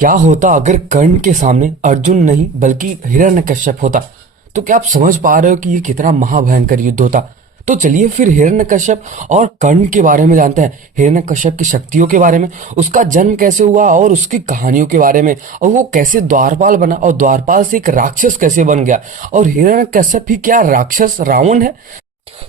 क्या होता अगर कर्ण के सामने अर्जुन नहीं बल्कि हिरण्यकश्यप होता। तो क्या आप समझ पा रहे हो कि ये कितना महाभयंकर युद्ध होता। तो चलिए फिर हिरण्यकश्यप और कर्ण के बारे में जानते हैं। हिरण्यकश्यप की शक्तियों के बारे में, उसका जन्म कैसे हुआ और उसकी कहानियों के बारे में, और वो कैसे द्वारपाल बना और द्वारपाल से एक राक्षस कैसे बन गया, और हिरण्यकश्यप ही क्या राक्षस रावण है।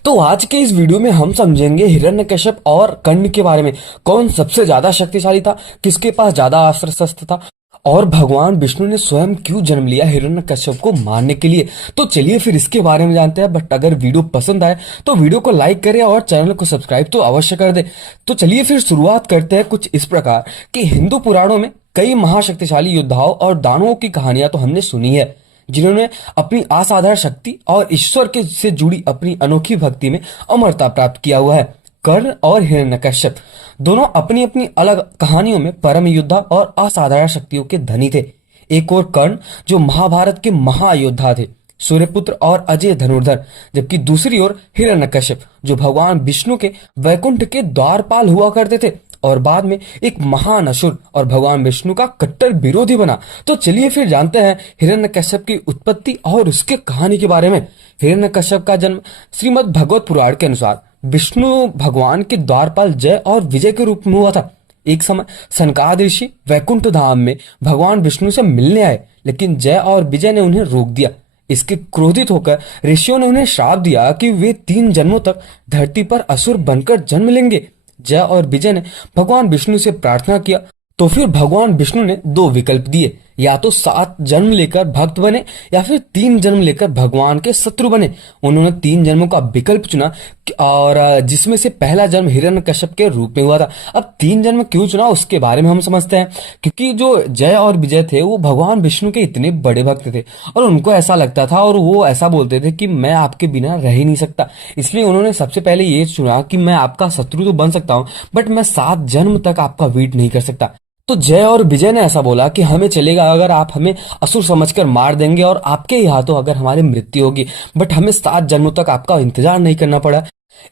तो आज के इस वीडियो में हम समझेंगे हिरण्यकश्यप और कर्ण के बारे में। कौन सबसे ज्यादा शक्तिशाली था, किसके पास ज्यादा अस्त्र शस्त्र था, और भगवान विष्णु ने स्वयं क्यों जन्म लिया हिरण्यकश्यप को मारने के लिए। तो चलिए फिर इसके बारे में जानते हैं। बट अगर वीडियो पसंद आए तो वीडियो को लाइक करें और चैनल को सब्सक्राइब तो अवश्य कर दे। तो चलिए फिर शुरुआत करते हैं कुछ इस प्रकार कि हिंदू पुराणों में कई महाशक्तिशाली योद्धाओं और दानवों की कहानियां तो हमने सुनी है, जिन्होंने अपनी असाधारण शक्ति और ईश्वर के से जुड़ी अपनी अनोखी भक्ति में अमरता प्राप्त किया हुआ है। कर्ण और हिरण्यकश्यप दोनों अपनी अपनी अलग कहानियों में परम योद्धा और असाधारण शक्तियों के धनी थे। एक और कर्ण जो महाभारत के महायोद्धा थे, सूर्यपुत्र और अजय धनुर्धर, जबकि दूसरी ओर हिरण्यकश्यप जो भगवान विष्णु के वैकुंठ के द्वारपाल हुआ करते थे और बाद में एक महान असुर और भगवान विष्णु का कट्टर विरोधी बना। तो चलिए फिर जानते हैं हिरण्यकश्यप की उत्पत्ति और उसके कहानी के बारे में। हिरण्यकश्यप का जन्म श्रीमद् भगवत पुराण के अनुसार विष्णु भगवान के द्वारपाल जय और विजय के रूप में हुआ था। एक समय सनकादिक ऋषि वैकुंठ धाम में भगवान विष्णु से मिलने आए, लेकिन जय और विजय ने उन्हें रोक दिया। इसके क्रोधित होकर ऋषियों ने उन्हें श्राप दिया कि वे 3 जन्मों तक धरती पर असुर बनकर जन्म लेंगे। जय और विजय ने भगवान विष्णु से प्रार्थना किया, तो फिर भगवान विष्णु ने 2 विकल्प दिए, या तो 7 जन्म लेकर भक्त बने या फिर 3 जन्म लेकर भगवान के शत्रु बने। उन्होंने 3 जन्मों का विकल्प चुना और जिसमें से पहला जन्म हिरण्यकश्यप के रूप में हुआ था। अब 3 जन्म क्यों चुना उसके बारे में हम समझते हैं। क्योंकि जो जय और विजय थे वो भगवान विष्णु के इतने बड़े भक्त थे और उनको ऐसा लगता था और वो ऐसा बोलते थे कि मैं आपके बिना रह ही नहीं सकता। इसलिए उन्होंने सबसे पहले ये चुना कि मैं आपका शत्रु तो बन सकता हूँ, बट मैं 7 जन्म तक आपका वेट नहीं कर सकता। तो जय और विजय ने ऐसा बोला कि हमें चलेगा अगर आप हमें असुर समझकर मार देंगे और आपके ही हाथों अगर हमारी मृत्यु होगी, बट हमें 7 जन्मों तक आपका इंतजार नहीं करना पड़ा।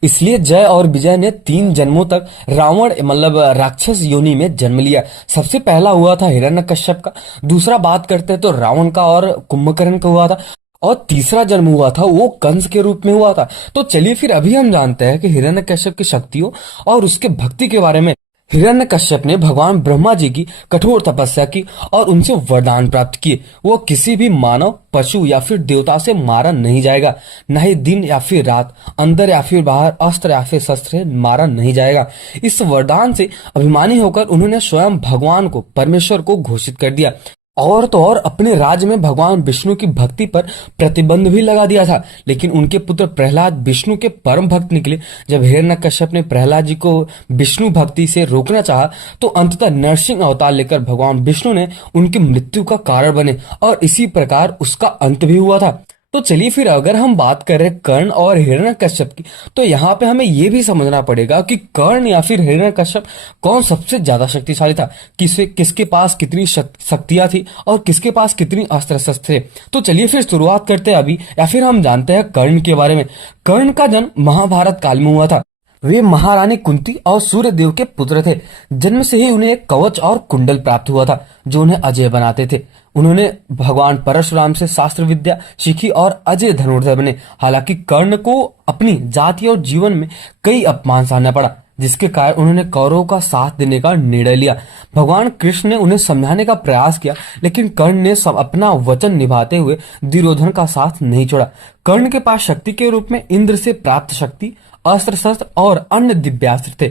इसलिए जय और विजय ने 3 जन्मों तक रावण मतलब राक्षस योनि में जन्म लिया। सबसे पहला हुआ था हिरण्यकश्यप का, दूसरा बात करते हैं तो रावण का और कुंभकर्ण का हुआ था, और तीसरा जन्म हुआ था वो कंस के रूप में हुआ था। तो चलिए फिर अभी हम जानते हैं कि हिरण्यकश्यप की शक्तियों और उसके भक्ति के बारे में। हिरण्यकश्यप ने भगवान ब्रह्मा जी की कठोर तपस्या की और उनसे वरदान प्राप्त किए। वो किसी भी मानव, पशु या फिर देवता से मारा नहीं जाएगा, न ही दिन या फिर रात, अंदर या फिर बाहर, अस्त्र या फिर शस्त्र से मारा नहीं जाएगा। इस वरदान से अभिमानी होकर उन्होंने स्वयं भगवान को, परमेश्वर को घोषित कर दिया। और तो और अपने राज्य में भगवान विष्णु की भक्ति पर प्रतिबंध भी लगा दिया था। लेकिन उनके पुत्र प्रहलाद विष्णु के परम भक्त निकले। जब हिरण्यकश्यप ने प्रहलाद जी को विष्णु भक्ति से रोकना चाहा, तो अंततः नरसिंह अवतार लेकर भगवान विष्णु ने उनकी मृत्यु का कारण बने और इसी प्रकार उसका अंत भी हुआ था। तो चलिए फिर अगर हम बात करें कर्ण और हिरण्यकश्यप की, तो यहाँ पे हमें ये भी समझना पड़ेगा कि कर्ण या फिर हिरण्यकश्यप कौन सबसे ज्यादा शक्तिशाली था, किसके पास कितनी शक्तियां थी और किसके पास कितनी अस्त्र शस्त्र थे। तो चलिए फिर शुरुआत करते हैं अभी, या फिर हम जानते हैं कर्ण के बारे में। कर्ण का जन्म महाभारत काल में हुआ था। वे महारानी कुंती और सूर्यदेव के पुत्र थे। जन्म से ही उन्हें एक कवच और कुंडल प्राप्त हुआ था जो उन्हें अजय बनाते थे। उन्होंने भगवान परशुराम से शास्त्र विद्या सीखी और अजय धनुर्धर बने। हालांकि कर्ण को अपनी जाति और जीवन में कई अपमान सहना पड़ा, जिसके कारण उन्होंने कौरवों का साथ देने का निर्णय लिया। भगवान कृष्ण ने उन्हें समझाने का प्रयास किया, लेकिन कर्ण ने सब अपना वचन निभाते हुए दुर्योधन का साथ नहीं छोड़ा। कर्ण के पास शक्ति के रूप में इंद्र से प्राप्त शक्ति, अस्त्र शस्त्र और अन्य दिव्यास्त्र थे,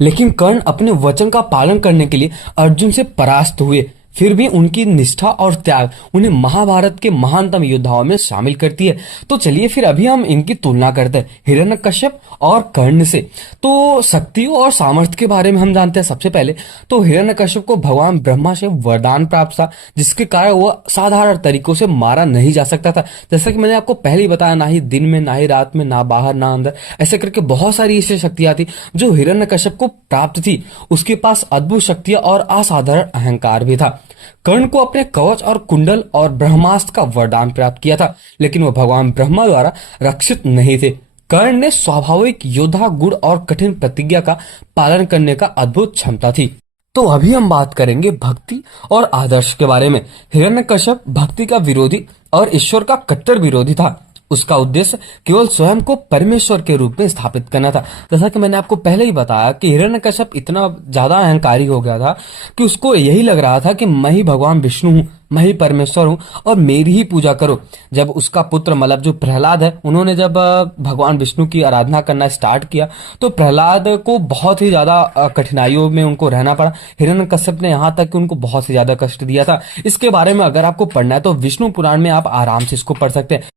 लेकिन कर्ण अपने वचन का पालन करने के लिए अर्जुन से परास्त हुए। फिर भी उनकी निष्ठा और त्याग उन्हें महाभारत के महानतम योद्धाओं में शामिल करती है। तो चलिए फिर अभी हम इनकी तुलना करते हैं हिरण्यकश्यप और कर्ण से। तो शक्ति और सामर्थ्य के बारे में हम जानते हैं। सबसे पहले तो हिरण्यकश्यप को भगवान ब्रह्मा से वरदान प्राप्त था, जिसके कारण वह साधारण तरीकों से मारा नहीं जा सकता था। जैसा कि मैंने आपको पहले ही बताया, ना ही दिन में, ना ही रात में, ना बाहर, ना अंदर, ऐसे करके बहुत सारी ऐसी शक्तियां थी जो हिरण्यकश्यप को प्राप्त थी। उसके पास अद्भुत शक्तियां और असाधारण अहंकार भी था। कर्ण को अपने कवच और कुंडल और ब्रह्मास्त्र का वरदान प्राप्त किया था, लेकिन वह भगवान ब्रह्मा द्वारा रक्षित नहीं थे। कर्ण ने स्वाभाविक योद्धा गुण और कठिन प्रतिज्ञा का पालन करने का अद्भुत क्षमता थी। तो अभी हम बात करेंगे भक्ति और आदर्श के बारे में। हिरण्यकश्यप भक्ति का विरोधी और ईश्वर का कट्टर विरोधी था। उसका उद्देश्य केवल स्वयं को परमेश्वर के रूप में स्थापित करना था। जैसा कि मैंने आपको पहले ही बताया कि हिरण्यकश्यप इतना ज्यादा अहंकारी हो गया था कि उसको यही लग रहा था कि मैं ही भगवान विष्णु हूँ, मैं ही परमेश्वर हूँ और मेरी ही पूजा करो। जब उसका पुत्र मतलब जो प्रहलाद है, उन्होंने जब भगवान विष्णु की आराधना करना स्टार्ट किया तो प्रहलाद को बहुत ही ज्यादा कठिनाइयों में उनको रहना पड़ा। हिरण्यकश्यप ने यहाँ तक कि उनको बहुत ही ज्यादा कष्ट दिया था। इसके बारे में अगर आपको पढ़ना है तो विष्णु पुराण में आप आराम से इसको पढ़ सकते हैं।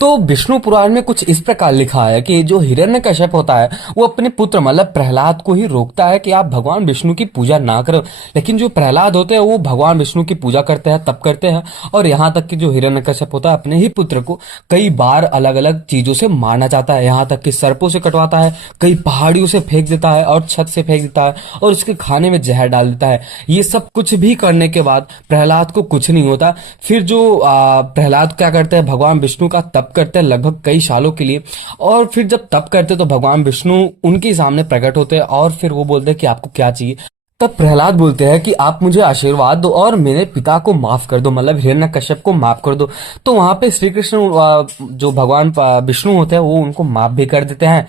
तो विष्णु पुराण में कुछ इस प्रकार लिखा है कि जो हिरण्यकश्यप होता है वो अपने पुत्र मतलब प्रहलाद को ही रोकता है कि आप भगवान विष्णु की पूजा ना करो। लेकिन जो प्रहलाद होते हैं वो भगवान विष्णु की पूजा करते हैं, तप करते हैं। और यहाँ तक कि जो हिरण्यकश्यप होता है अपने ही पुत्र को कई बार अलग अलग चीजों से मारना चाहता है। यहाँ तक कि सर्पों से कटवाता है, कई पहाड़ियों से फेंक देता है और छत से फेंक देता है और उसके खाने में जहर डाल देता है। ये सब कुछ भी करने के बाद प्रहलाद को कुछ नहीं होता। फिर जो प्रहलाद क्या करते हैं, भगवान विष्णु का तप करते हैं लगभग कई सालों के लिए। और फिर जब तप करते तो भगवान विष्णु उनके सामने प्रकट होते हैं और फिर वो बोलते हैं कि आपको क्या चाहिए। तब प्रहलाद बोलते हैं कि आप मुझे आशीर्वाद दो और मेरे पिता को माफ कर दो, मतलब हिरण्यकश्यप को माफ कर दो। तो वहां पे श्री कृष्ण जो भगवान विष्णु होते हैं वो उनको माफ भी कर देते हैं।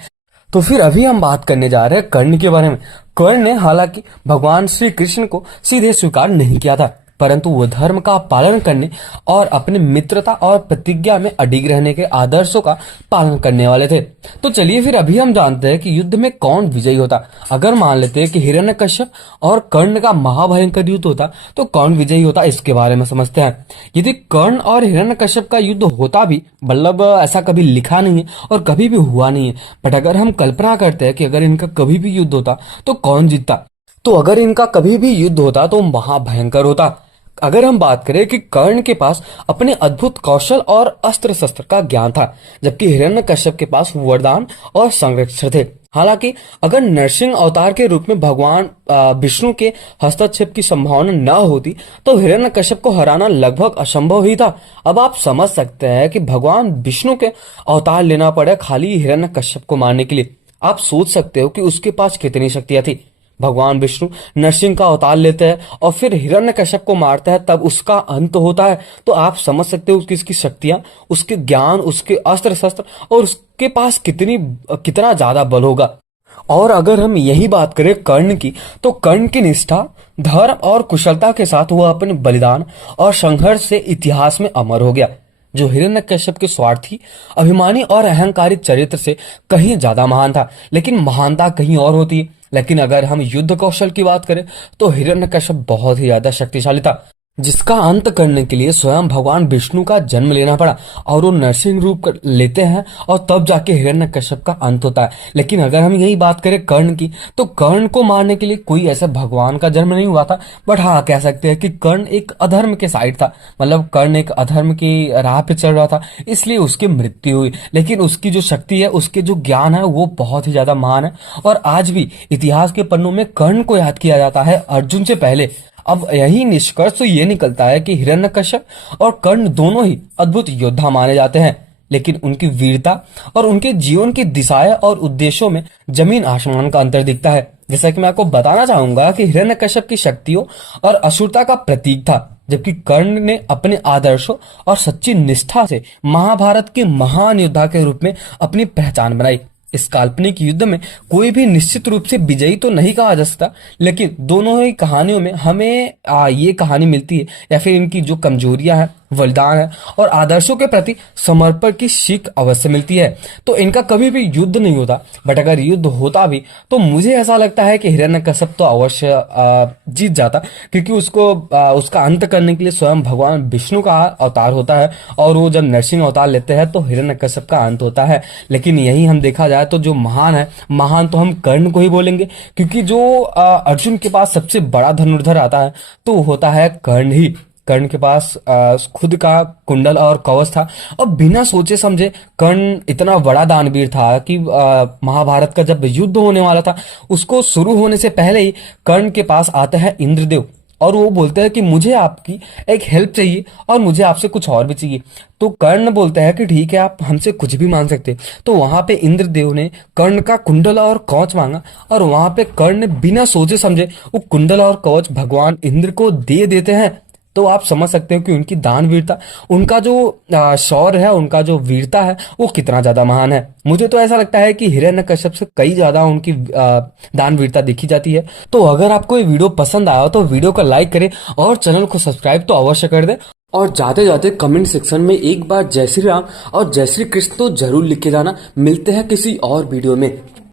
तो फिर अभी हम बात करने जा रहे हैं कर्ण के बारे में। कर्ण ने हालांकि भगवान श्री कृष्ण को सीधे स्वीकार नहीं किया था, परंतु वो धर्म का पालन करने और अपने मित्रता और प्रतिज्ञा में अडिग रहने के आदर्शों का पालन करने वाले थे। तो चलिए फिर अभी हम जानते हैं कि युद्ध में कौन विजयी होता। अगर मान लेते हैं कि हिरण्यकश्यप और कर्ण का महाभयंकर युद्ध होता तो कौन विजयी होता, इसके बारे में समझते हैं। यदि कर्ण और हिरण्यकश्यप का युद्ध होता भी, मतलब ऐसा कभी लिखा नहीं है और कभी भी हुआ नहीं है, बट अगर हम कल्पना करते हैं कि अगर इनका कभी भी युद्ध होता तो कौन जीतता। तो अगर इनका कभी भी युद्ध होता तो महाभयंकर होता। अगर हम बात करें कि कर्ण के पास अपने अद्भुत कौशल और अस्त्र शस्त्र का ज्ञान था, जबकि हिरण्यकश्यप के पास वरदान और संरक्षण थे। हालांकि अगर नरसिंह अवतार के रूप में भगवान विष्णु के हस्तक्षेप की संभावना न होती तो हिरण्यकश्यप को हराना लगभग असंभव ही था। अब आप समझ सकते हैं कि भगवान विष्णु के अवतार लेना पड़े खाली हिरण्यकश्यप को मारने के लिए। आप सोच सकते हो कि उसके पास कितनी शक्तियां थी। भगवान विष्णु नरसिंह का अवतार लेते हैं और फिर हिरण्यकश्यप को मारता है, तब उसका अंत होता है। तो आप समझ सकते हो उसकी शक्तियां, उसके ज्ञान, उसके अस्त्र शस्त्र और उसके पास कितना ज्यादा बल होगा। और अगर हम यही बात करें कर्ण की, तो कर्ण की निष्ठा, धर्म और कुशलता के साथ वह अपने बलिदान और संघर्ष से इतिहास में अमर हो गया। जो हिरण्यकश्यप के स्वार्थी, अभिमानी और अहंकारी चरित्र से कहीं ज्यादा महान था, लेकिन महानता कहीं और होती है। लेकिन अगर हम युद्ध कौशल की बात करें तो हिरण्यकश्यप बहुत ही ज्यादा शक्तिशाली था, जिसका अंत करने के लिए स्वयं भगवान विष्णु का जन्म लेना पड़ा और वो नरसिंह रूप लेते हैं और तब जाके हिरण्यकश्यप का अंत होता है। लेकिन अगर हम यही बात करें कर्ण की, तो कर्ण को मारने के लिए कोई ऐसा भगवान का जन्म नहीं हुआ था। बट हाँ, कह सकते हैं कि कर्ण एक अधर्म के साइड था, मतलब कर्ण एक अधर्म की राह पे चल रहा था, इसलिए उसकी मृत्यु हुई। लेकिन उसकी जो शक्ति है, उसके जो ज्ञान है, वो बहुत ही ज्यादा महान है और आज भी इतिहास के पन्नों में कर्ण को याद किया जाता है अर्जुन से पहले। अब यही निष्कर्ष तो ये निकलता है कि हिरण्यकश्यप और कर्ण दोनों ही अद्भुत योद्धा माने जाते हैं, लेकिन उनकी वीरता और उनके जीवन की दिशाएं और उद्देश्यों में जमीन आसमान का अंतर दिखता है। जैसा कि मैं आपको बताना चाहूंगा कि हिरण्यकश्यप की शक्तियों और असुरता का प्रतीक था, जबकि कर्ण ने अपने आदर्शों और सच्ची निष्ठा से महाभारत के महान योद्धा के रूप में अपनी पहचान बनाई। इस काल्पनिक युद्ध में कोई भी निश्चित रूप से विजयी तो नहीं कहा जा सकता, लेकिन दोनों ही कहानियों में हमें ये कहानी मिलती है या फिर इनकी जो कमजोरियां हैं, बलिदान है और आदर्शों के प्रति समर्पण की सीख अवश्य मिलती है। तो इनका कभी भी युद्ध नहीं होता, बट अगर युद्ध होता भी तो मुझे ऐसा लगता है कि हिरण्यकश्यप तो अवश्य जीत जाता, क्योंकि उसको उसका अंत करने के लिए स्वयं भगवान विष्णु का अवतार होता है और वो जब नरसिंह अवतार लेते हैं तो हिरण्यकश्यप का अंत होता है। लेकिन यही हम देखा जाए तो जो महान है, महान तो हम कर्ण को ही बोलेंगे, क्योंकि जो अर्जुन के पास सबसे बड़ा धनुर्धर आता है तो वो होता है कर्ण ही। कर्ण के पास खुद का कुंडल और कवच था और बिना सोचे समझे कर्ण इतना बड़ा दानवीर था कि महाभारत का जब युद्ध होने वाला था उसको शुरू होने से पहले ही कर्ण के पास आते हैं इंद्रदेव और वो बोलता है कि मुझे आपकी एक हेल्प चाहिए और मुझे आपसे कुछ और भी चाहिए। तो कर्ण बोलता है कि ठीक है, आप हमसे कुछ भी मांग सकते हैं। तो वहां पे इंद्रदेव ने कर्ण का कुंडल और कवच मांगा, और वहां पे कर्ण ने बिना सोचे समझे वो कुंडल और कवच भगवान इंद्र को दे देते हैं। तो आप समझ सकते हो कि उनकी दान वीरता, उनका जो शौर्य है, उनका जो वीरता है, वो कितना ज्यादा महान है। मुझे तो ऐसा लगता है कि हिरण्यकश्यप से कई ज्यादा उनकी दान वीरता देखी जाती है। तो अगर आपको ये वीडियो पसंद आया हो तो वीडियो को लाइक करें और चैनल को सब्सक्राइब तो अवश्य कर दें। और जाते जाते कमेंट सेक्शन में एक बार जय श्री राम और जय श्री कृष्ण तो जरूर लिख के जाना। मिलते हैं किसी और वीडियो में।